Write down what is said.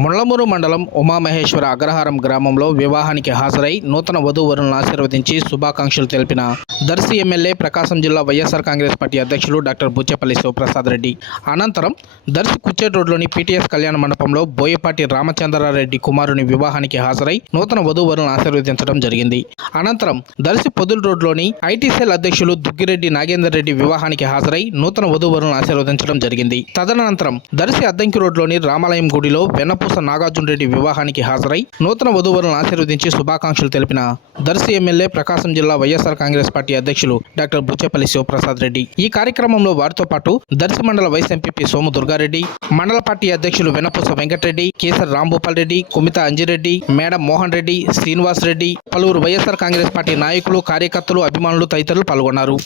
ముళ్లమూరు మండలం ఉమామహేశ్వర అగ్రహారం గ్రామంలో వివాహానికి హాజరై నూతన వధూవరులను ఆశీర్వదించి శుభాకాంక్షలు తెలిపిన దర్శి ఎమ్మెల్యే ప్రకాశం జిల్లా వైఎస్ఆర్ కాంగ్రెస్ పార్టీ అధ్యక్షులు డాక్టర్ బుచ్చేపల్లి శివప్రసాద్ రెడ్డి. అనంతరం దర్శి కుచ్చేట్ రోడ్లోని పీటీఎస్ కళ్యాణ మండపంలో బోయపాటి రామచంద్రారెడ్డి కుమారుని వివాహానికి హాజరై నూతన వధూవరులను ఆశీర్వదించడం జరిగింది. అనంతరం దర్శి పొదుల్ రోడ్లోని ఐటీసెల్ అధ్యక్షులు దుగ్గిరెడ్డి నాగేందర్ రెడ్డి వివాహానికి హాజరై నూతన వధూవరులను ఆశీర్వదించడం జరిగింది. తదనంతరం దర్శి అద్దంకి రోడ్లోని రామాలయం గుడిలో వెన్నపూస నాగార్జున రెడ్డి వివాహానికి హాజరై నూతన వధూవరులను ఆశీర్వదించి శుభాకాంక్షలు తెలిపిన దర్శి ఎమ్మెల్యే ప్రకాశం జిల్లా వైఎస్ఆర్ కాంగ్రెస్ పార్టీ అధ్యక్షులు డాక్టర్ బుచ్చేపల్లి శివప్రసాద్ రెడ్డి. ఈ కార్యక్రమంలో వారితో పాటు దర్శి మండల వైస్ ఎంపీపీ సోము దుర్గారెడ్డి, మండల పార్టీ అధ్యక్షులు వెన్నపూస వెంకటరెడ్డి, కేసర్ రాంభూపాల్ రెడ్డి, కుమిత అంజిరెడ్డి, మేడం మోహన్ రెడ్డి, శ్రీనివాస్ రెడ్డి, పలువురు వైఎస్ఆర్ కాంగ్రెస్ పార్టీ నాయకులు, కార్యకర్తలు, అభిమానులు తదితరులు పాల్గొన్నారు.